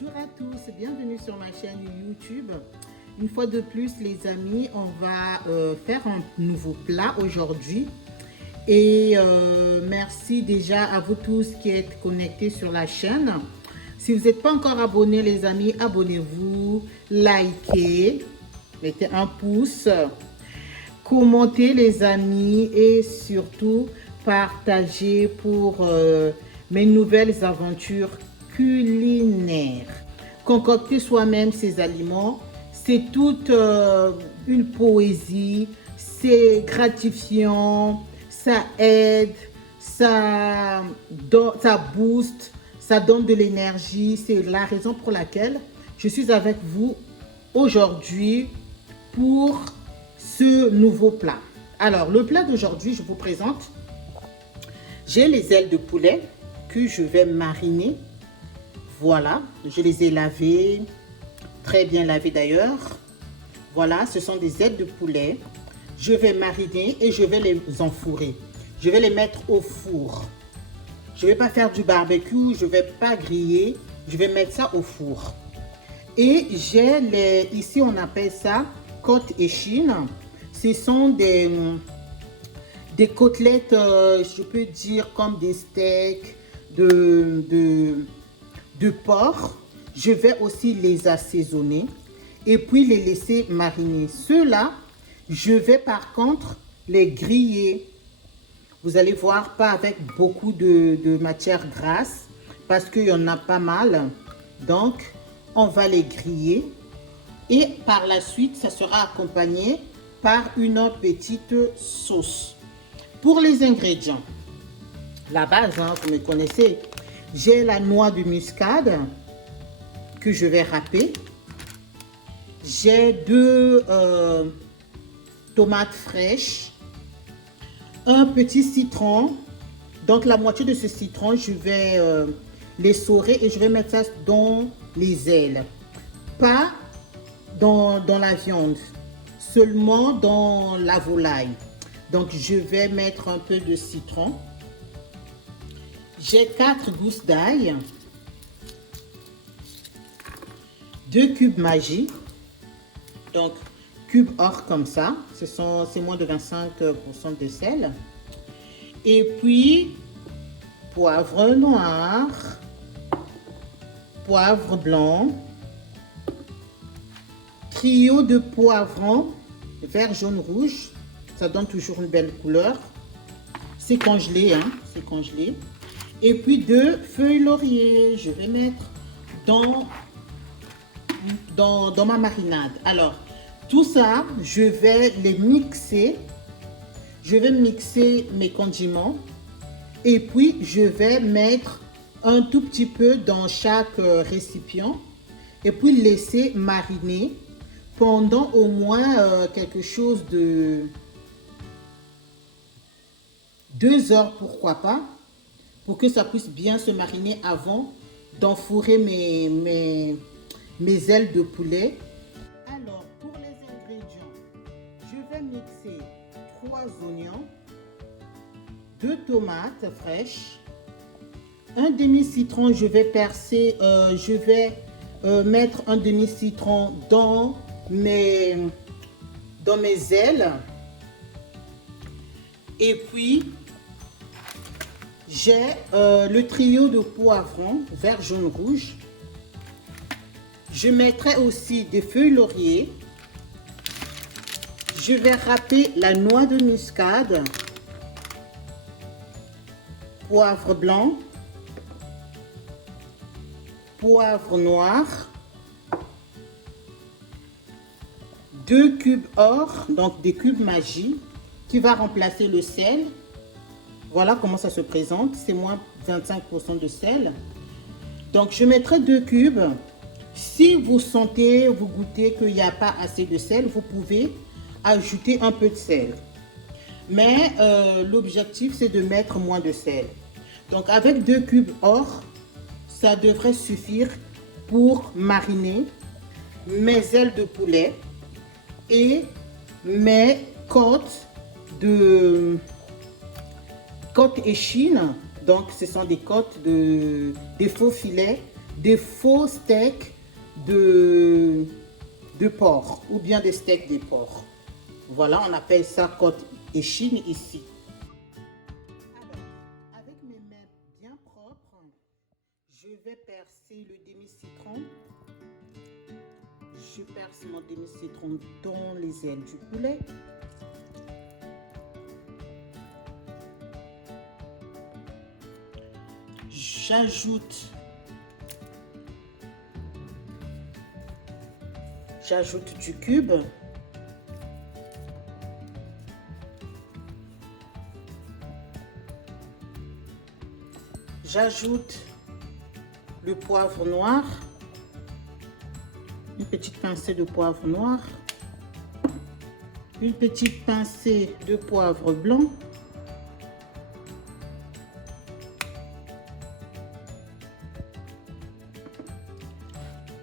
Bonjour à tous, bienvenue sur ma chaîne YouTube. Une fois de plus les amis, on va faire un nouveau plat aujourd'hui. Et merci déjà à vous tous qui êtes connectés sur la chaîne. Si vous n'êtes pas encore abonnés les amis, abonnez-vous, likez, mettez un pouce, commentez les amis et surtout partagez pour mes nouvelles aventures culinaires. Concocter soi-même ses aliments, c'est toute une poésie, c'est gratifiant, ça aide, ça booste, ça donne de l'énergie. C'est la raison pour laquelle je suis avec vous aujourd'hui pour ce nouveau plat. Alors, le plat d'aujourd'hui, je vous présente, j'ai les ailes de poulet que je vais mariner. Voilà, je les ai lavées, très bien lavées d'ailleurs. Voilà, ce sont des ailes de poulet. Je vais mariner et je vais les enfourrer. Je vais les mettre au four. Je ne vais pas faire du barbecue, je ne vais pas griller. Je vais mettre ça au four. Et j'ai les, ici on appelle ça côte échine. Ce sont des côtelettes, je peux dire comme des steaks de porc. Je vais aussi les assaisonner et puis les laisser mariner. Ceux-là, je vais par contre les griller. Vous allez voir, pas avec beaucoup de matière grasse parce qu'il y en a pas mal. Donc, on va les griller et par la suite, ça sera accompagné par une petite sauce. Pour les ingrédients, la base, hein, vous me connaissez, j'ai la noix de muscade que je vais râper. J'ai 2 tomates fraîches, un petit citron. Donc la moitié de ce citron, je vais l'essorer et je vais mettre ça dans les ailes. Pas dans la viande, seulement dans la volaille. Donc je vais mettre un peu de citron. J'ai 4 gousses d'ail, 2 cubes Maggi, donc cubes or comme ça, c'est moins de 25% de sel. Et puis poivre noir, poivre blanc, trio de poivrons vert, jaune, rouge, ça donne toujours une belle couleur. C'est congelé, hein, c'est congelé. Et puis 2 feuilles laurier, je vais mettre dans ma marinade. Alors, tout ça, je vais les mixer. Je vais mixer mes condiments. Et puis, je vais mettre un tout petit peu dans chaque récipient. Et puis, laisser mariner pendant au moins quelque chose de 2 heures, pourquoi pas, pour que ça puisse bien se mariner avant d'enfourrer mes ailes de poulet. Alors, pour les ingrédients, je vais mixer 3 oignons, 2 tomates fraîches, un demi-citron, je vais percer, je vais mettre un demi-citron dans mes ailes. Et puis, j'ai le trio de poivrons vert, jaune, rouge. Je mettrai aussi des feuilles laurier. Je vais râper la noix de muscade, poivre blanc, poivre noir, 2 cubes or, donc des cubes Maggi, qui va remplacer le sel. Voilà comment ça se présente, c'est moins 25% de sel. Donc je mettrai 2 cubes. Si vous sentez, vous goûtez qu'il n'y a pas assez de sel, vous pouvez ajouter un peu de sel. Mais l'objectif, c'est de mettre moins de sel. Donc avec 2 cubes or, ça devrait suffire pour mariner mes ailes de poulet et mes côtes échine. Donc ce sont des côtes des faux filets des faux steaks de porc ou bien des steaks de porc. Voilà, on appelle ça côte échine ici. Alors, avec mes mains bien propres, je vais percer le demi-citron. Je perce mon demi-citron dans les ailes du poulet. J'ajoute du cube. J'ajoute le poivre noir, une petite pincée de poivre noir, une petite pincée de poivre blanc,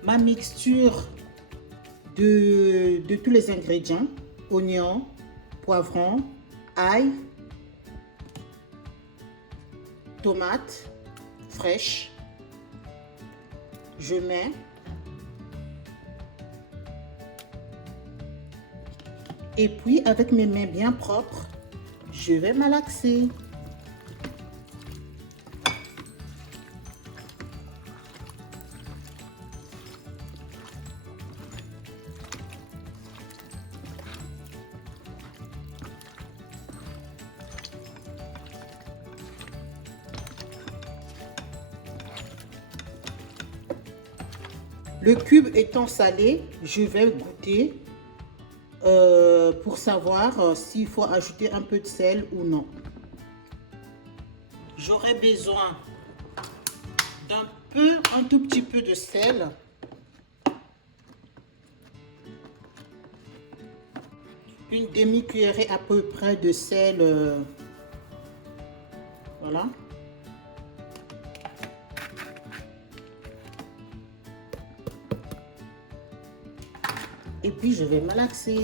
ma mixture de tous les ingrédients, oignons, poivrons, ail, tomates fraîches. Je mets et puis avec mes mains bien propres, je vais malaxer. Le cube étant salé, je vais goûter pour savoir s'il faut ajouter un peu de sel ou non. J'aurai besoin un tout petit peu de sel. Une demi-cuillerée à peu près de sel. Voilà. Et puis je vais malaxer.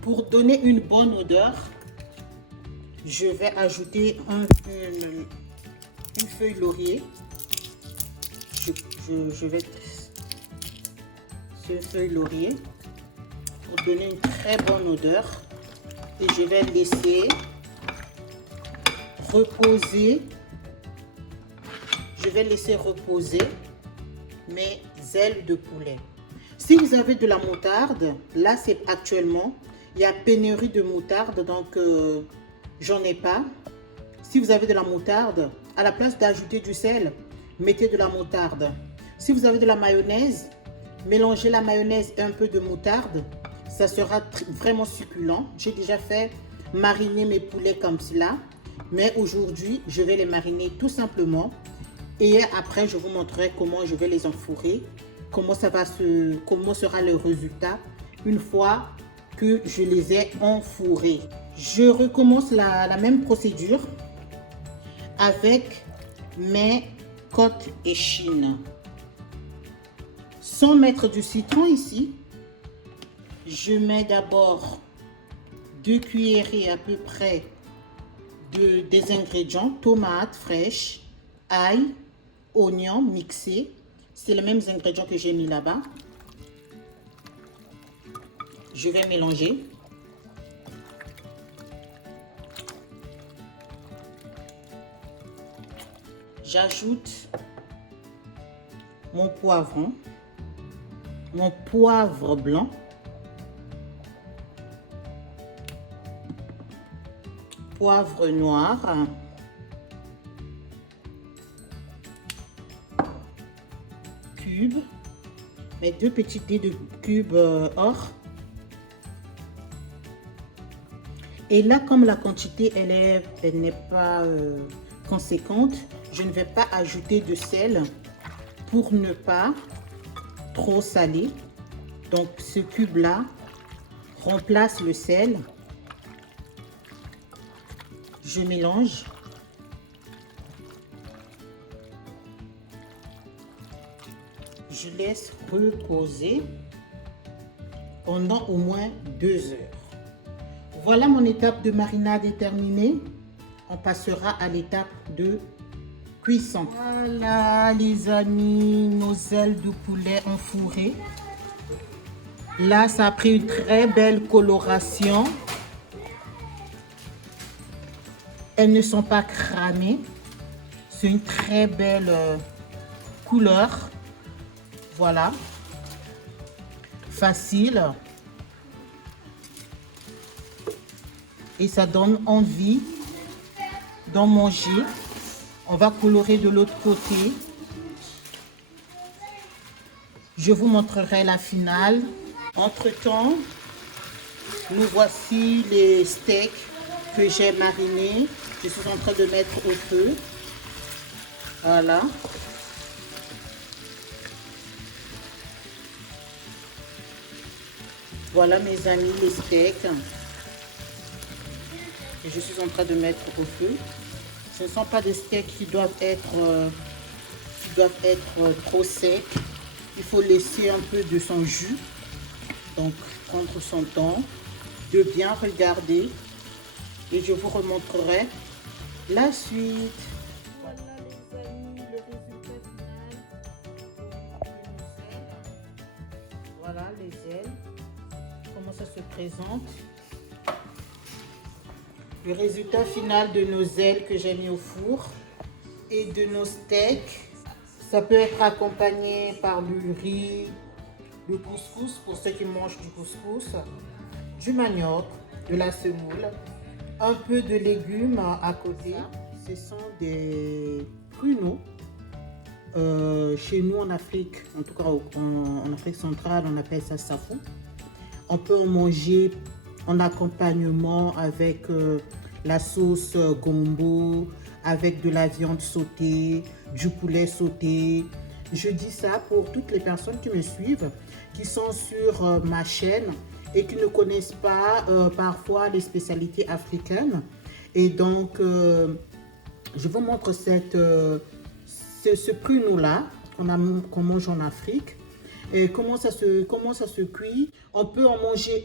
Pour donner une bonne odeur, je vais ajouter une feuille laurier. Je vais ce feuille laurier pour donner une très bonne odeur. Et je vais laisser reposer. Je vais laisser reposer mes ailes de poulet. Si vous avez de la moutarde, là c'est actuellement, il y a pénurie de moutarde, donc j'en ai pas. Si vous avez de la moutarde, à la place d'ajouter du sel, mettez de la moutarde. Si vous avez de la mayonnaise, mélangez la mayonnaise et un peu de moutarde. Ça sera vraiment succulent. J'ai déjà fait mariner mes poulets comme cela, mais aujourd'hui, je vais les mariner tout simplement. Et après, je vous montrerai comment je vais les enfourrer, comment sera le résultat une fois que je les ai enfourrés. Je recommence la même procédure avec mes côtes échines. Sans mettre du citron ici, je mets d'abord 2 cuillerées à peu près des ingrédients, tomates fraîches, ail, oignons mixés. C'est les mêmes ingrédients que j'ai mis là-bas. Je vais mélanger. J'ajoute mon poivron, mon poivre blanc, poivre noir, cubes, mes 2 petits dés de cubes or. Et là, comme la quantité elle n'est pas conséquente, je ne vais pas ajouter de sel pour ne pas trop saler. Donc ce cube là remplace le sel. Je mélange. Je laisse reposer pendant au moins 2 heures. Voilà, mon étape de marinade est terminée. on passera à l'étape de cuisson. Voilà les amis, nos ailes de poulet enfourrées. Là, ça a pris une très belle coloration. Elles ne sont pas cramées. C'est une très belle couleur. Voilà. Facile. Et ça donne envie d'en manger. On va colorer de l'autre côté. Je vous montrerai la finale. Entre-temps, nous voici les steaks que j'ai marinés. Je suis en train de mettre au feu. Voilà. Voilà mes amis les steaks. Et je suis en train de mettre au feu. Ce ne sont pas des steaks qui doivent être trop secs. Il faut laisser un peu de son jus. Donc, prendre son temps, de bien regarder. Et je vous remontrerai la suite. Voilà les amis, le résultat final. Voilà les ailes. Comment ça se présente. Le résultat final de nos ailes que j'ai mis au four et de nos steaks. Ça peut être accompagné par du riz, du couscous pour ceux qui mangent du couscous, du manioc, de la semoule, un peu de légumes à côté. Ce sont des pruneaux. Chez nous en Afrique, en tout cas en Afrique centrale, on appelle ça safou. On peut en manger en accompagnement avec la sauce gombo, avec de la viande sautée, du poulet sauté. Je dis ça pour toutes les personnes qui me suivent, qui sont sur ma chaîne et qui ne connaissent pas parfois les spécialités africaines. Et donc, je vous montre ce pruneau-là qu'on mange en Afrique. Et comment ça se cuit. On peut en manger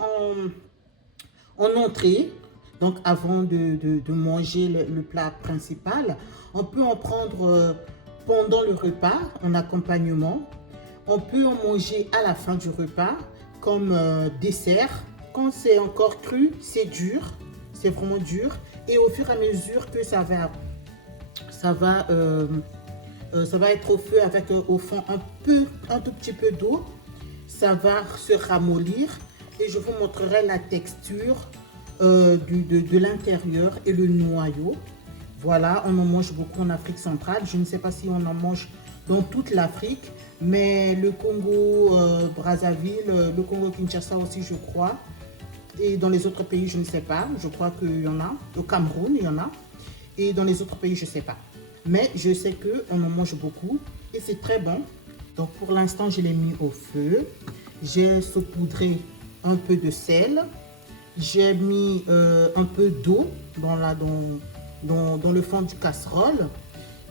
en entrée, donc avant de manger le plat principal. On peut en prendre pendant le repas, en accompagnement. On peut en manger à la fin du repas, comme dessert. Quand c'est encore cru, c'est dur, c'est vraiment dur. Et au fur et à mesure que ça va être au feu avec au fond un tout petit peu d'eau, ça va se ramollir et je vous montrerai la texture de l'intérieur et le noyau. Voilà, on en mange beaucoup en Afrique centrale. Je ne sais pas si on en mange dans toute l'Afrique, mais le Congo Brazzaville, le Congo Kinshasa aussi, je crois. Et dans les autres pays, je ne sais pas. Je crois qu'il y en a. Au Cameroun, il y en a. Et dans les autres pays, je ne sais pas. Mais je sais qu'on en mange beaucoup et c'est très bon. Donc pour l'instant, je l'ai mis au feu. J'ai saupoudré un peu de sel. J'ai mis un peu d'eau dans le fond du casserole.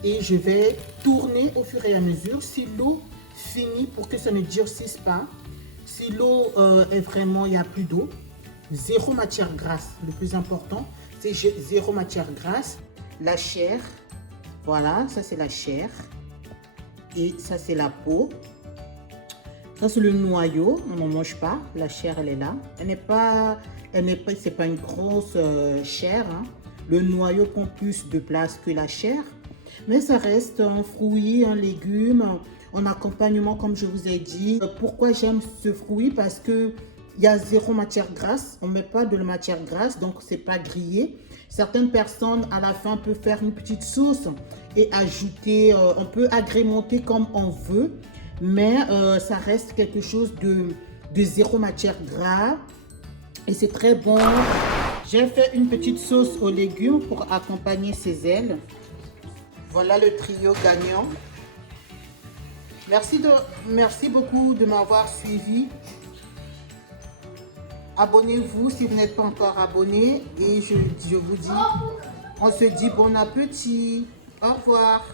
Et je vais tourner au fur et à mesure. Si l'eau finit, pour que ça ne durcisse pas, si l'eau est vraiment, il n'y a plus d'eau, zéro matière grasse. Le plus important, c'est zéro matière grasse. La chair. Voilà, ça c'est la chair et ça c'est la peau. Ça c'est le noyau, on n'en mange pas. La chair elle est là. C'est pas une grosse chair. Hein. Le noyau prend plus de place que la chair, mais ça reste un fruit, un légume, en accompagnement comme je vous ai dit. Pourquoi j'aime ce fruit? Parce que il y a zéro matière grasse, on ne met pas de la matière grasse, donc c'est pas grillé. Certaines personnes à la fin peuvent faire une petite sauce et ajouter, on peut agrémenter comme on veut, mais ça reste quelque chose de zéro matière grasse et c'est très bon. J'ai fait une petite sauce aux légumes pour accompagner ces ailes. Voilà le trio gagnant. Merci beaucoup de m'avoir suivi. Abonnez-vous si vous n'êtes pas encore abonné et je vous dis, on se dit bon appétit. Au revoir.